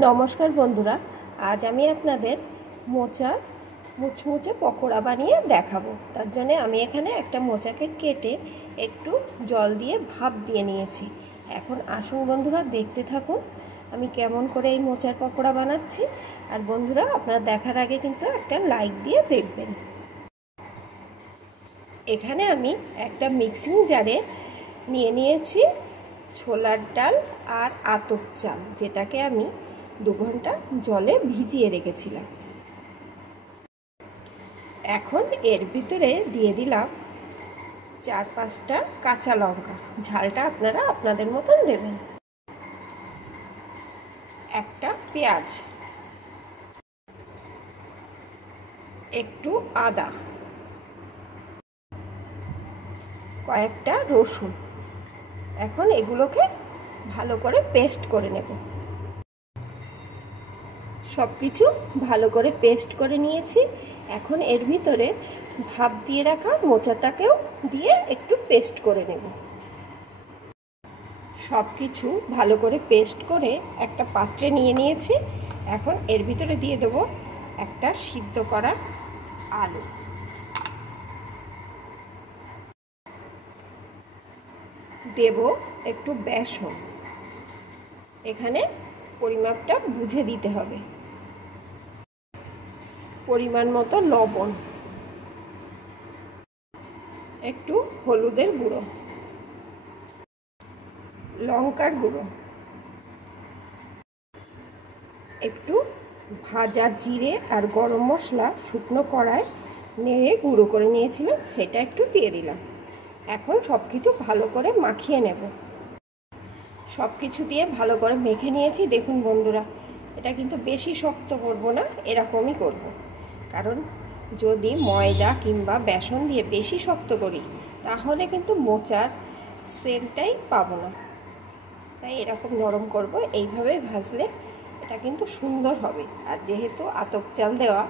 নমস্কার বন্ধুরা, আজ আমি আপনাদের মোচার মুচমুচে পকোড়া বানিয়ে দেখাবো। তার জন্য আমি এখানে একটা মোচাকে কেটে একটু জল দিয়ে ভাপ দিয়ে নিয়েছি। এখন আসুন বন্ধুরা, দেখতে থাকুন আমি কেমন করে এই মোচার পকোড়া বানাচ্ছি। আর বন্ধুরা, আপনারা দেখার আগে কিন্তু একটা লাইক দিয়ে দেখবেন। এখানে আমি একটা মিক্সিং জারে নিয়েছি ছোলার ডাল আর আতপ চাল, যেটাকে আমি 2 ঘন্টা জলে ভিজিয়ে রেখেছিলাম। এখন এর ভিতরে দিয়ে দিলাম 4-5টা কাঁচা লঙ্কা, ঝালটা আপনারা আপনাদের মতন দেবেন। একটা পেঁয়াজ, একটু আদা, কয়েকটা রসুন। এখন এগুলোকে ভালো করে পেস্ট করে নেব। সব কিছু ভালো করে পেস্ট করে নিয়েছি। এখন এর ভিতরে ভাপ দিয়ে রাখা মোচাটাকেও দিয়ে একটু পেস্ট করে নেব। সব কিছু ভালো করে পেস্ট করে একটা পাত্রে নিয়ে নিয়েছি। এখন এর ভিতরে দিয়ে দেব একটা সিদ্ধ করা আলু, দেব একটু বেসন। এখানে পরিমাপটা বুঝে দিতে হবে। পরিমাণ মতো লবণ, একটু হলুদের গুঁড়ো, লঙ্কার গুঁড়ো, একটু ভাজা জিরে আর গরম মশলা শুকনো কড়ায় নেড়ে গুঁড়ো করে নিয়েছিলাম, সেটা একটু দিয়ে দিলাম। এখন সব কিছু ভালো করে মাখিয়ে নেব। সব কিছু দিয়ে ভালো করে মেখে নিয়েছি। দেখুন বন্ধুরা, এটা কিন্তু বেশি শক্ত করব না, এরকমই করব। কারণ যদি ময়দা কিংবা বেসন দিয়ে বেশি শক্ত করি তাহলে কিন্তু মোচার সেন্টটাই পাবো না। তাই এরকম নরম করব। এইভাবে ভাজলে এটা কিন্তু সুন্দর হবে। আর যেহেতু আতপ চাল দেওয়া,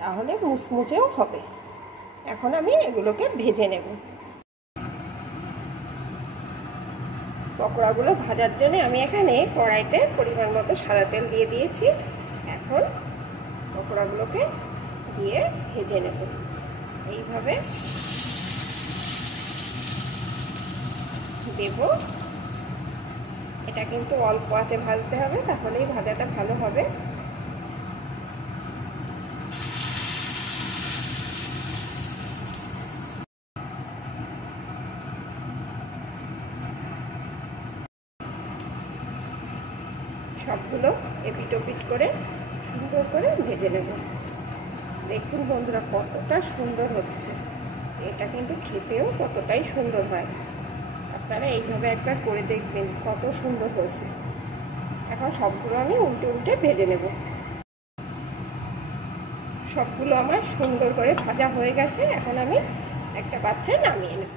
তাহলে মুচমুচেও হবে। এখন আমি এগুলোকে ভেজে নেব। পকোড়াগুলো ভাজার জন্য আমি এখানে কড়াইতে পরিমাণ মতো সাদা তেল দিয়ে দিয়েছি। এখন পকোড়াগুলোকে দিয়ে ভেজে নেব। এইভাবে দেব। এটা কিন্তু অল্প আঁচে ভাজতে হবে, তাহলেই ভাজাটা ভালো হবে। সবগুলো এপিট ওপিট করে সুন্দর করে ভেজে নেব। দেখুন বন্ধুরা, কতটা সুন্দর হচ্ছে। এটা কিন্তু খেতেও কতটাই সুন্দর হয়। আপনারা এইভাবে একবার করে দেখবেন, কত সুন্দর হয়েছে। এখন সবগুলো আমি উল্টে উল্টে ভেজে নেব। সবগুলো আমার সুন্দর করে ভাজা হয়ে গেছে। এখন আমি একটা পাত্রে নামিয়ে নেব।